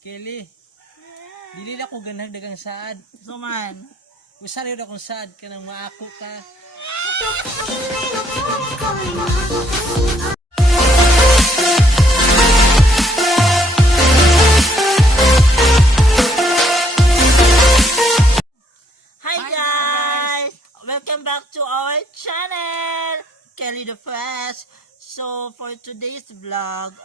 Kelly, dili na ko ganang dagang saad. Suman. Usari na kung saad ka nang maako ka. Hi guys! Welcome back to our channel, Kelly the Fresh. So for today's vlog,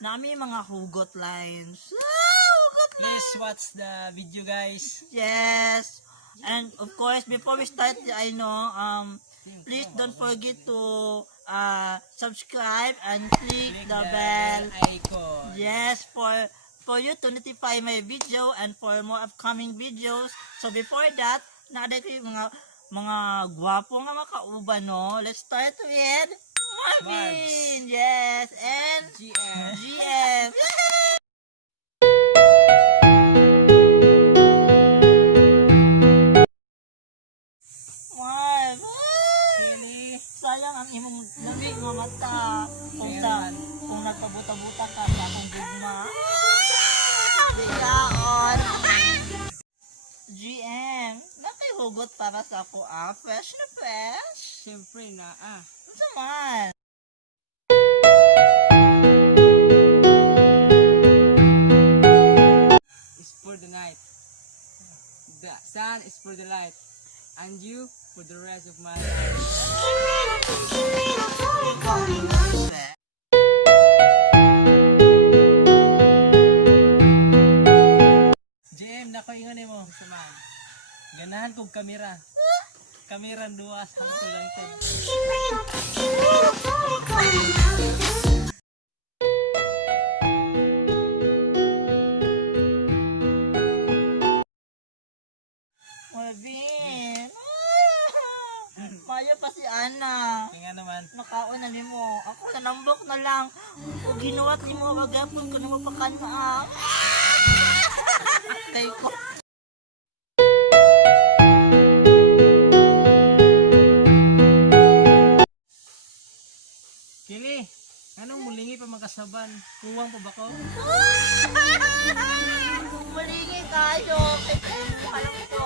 nami mga hugot lines. Hugot lines! Please watch the video, guys. Yes. And of course, before we start, please don't forget to subscribe and click the bell. Icon. Yes, for you to notify my video and for more upcoming videos. So before that, naaday ko yung mga gwapo nga makauban, no? Let's start with Marvin. Yes, and GM. Marv. Kelly, Sayang ang imong labi nga mata. Kung nagpabuta-buta ka sa akong gugma. Bigaon. GM, nakihugot para sa ako fresh na fresh. siyempre na Ano man? is for the night. The sun is for the light. And you for the rest of my life. JM, nakaingan mo. Saman. Ganahan kong kamera. Kamera duwas hangtod lang ito. Marvin. Maya pa si Ana. Kaya naman. Nakaon na nimo. Ako nanambok na lang. O ginuwat nimo wagapon ko nimo pakana. Kay ko. Kili, anong mulingi pa magkasaban? Kuwang pa ba ko? Malingi kayo. Kay ko alam ko.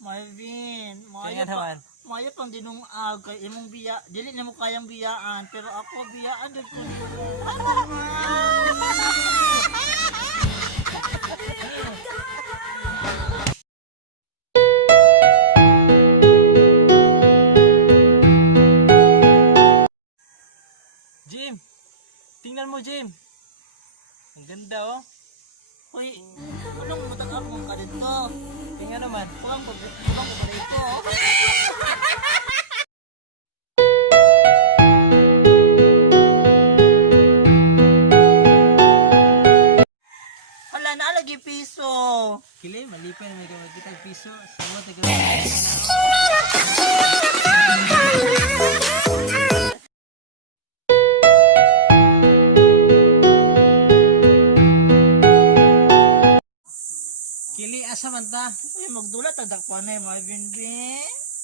Marvin, Kaya naman. Maya pang dinungag kay imong biya, dili na mo kayang biyaan, pero ako biyaan jud ko nimo. Jim, tingnan mo Jim. Ang ganda oh. Hoy, anong matag ako ka dito? Tingnan naman. Kulang ko ba dito? Wala na lagi piso. Kili, malipay na may gamagitag piso. Sama taga. Kili, asa man ta? Uy, magdulat tagdakpan na Marvin B.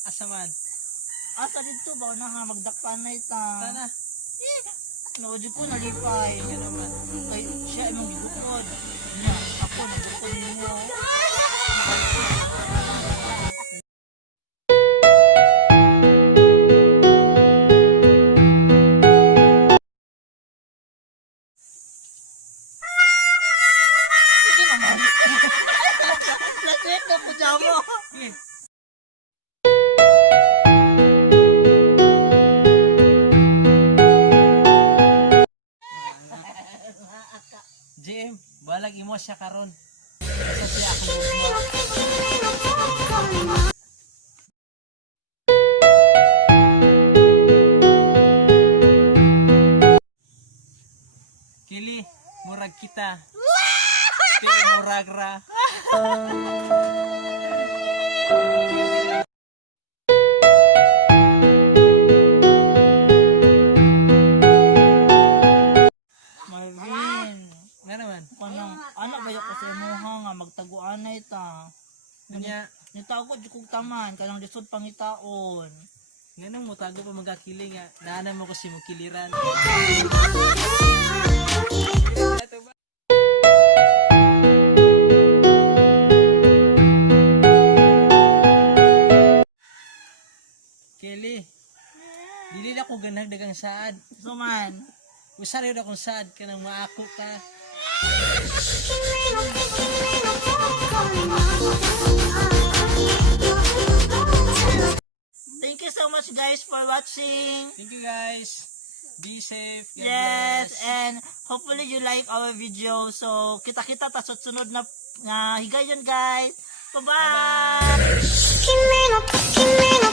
Asa man? Asa dito ba na ha magdakpan na ita? Tana. Nood ko nalipay. Kaya naman. Kay siya imong gibukod. Nya, ako nabukod nimo. Sige naman. Laswet na po dyan mo. Sige. Jim, balag imo siya karon. Asa siya ako mo. Kili, murag kita. Pero murag ra. Marvin. Nga naman. Kanang anak ba yung kasi moha nga magtaguan na ita. Kanya, Nitao ko jud kog taman kanang lisod pangitaon. Nga mo tago pa magkakili nga. Naanan mo ko si mukiliran. Ito ba? Kelly, dili na ko ganag dagang saad. Suman. Usari na kung saad ka nang maako ka. Thank you so much guys for watching. Thank you guys. Be safe. God Yes, bless. and hopefully you like our video. So, kita-kita ta sa sunod na higayon guys. Bye-bye! Bye-bye.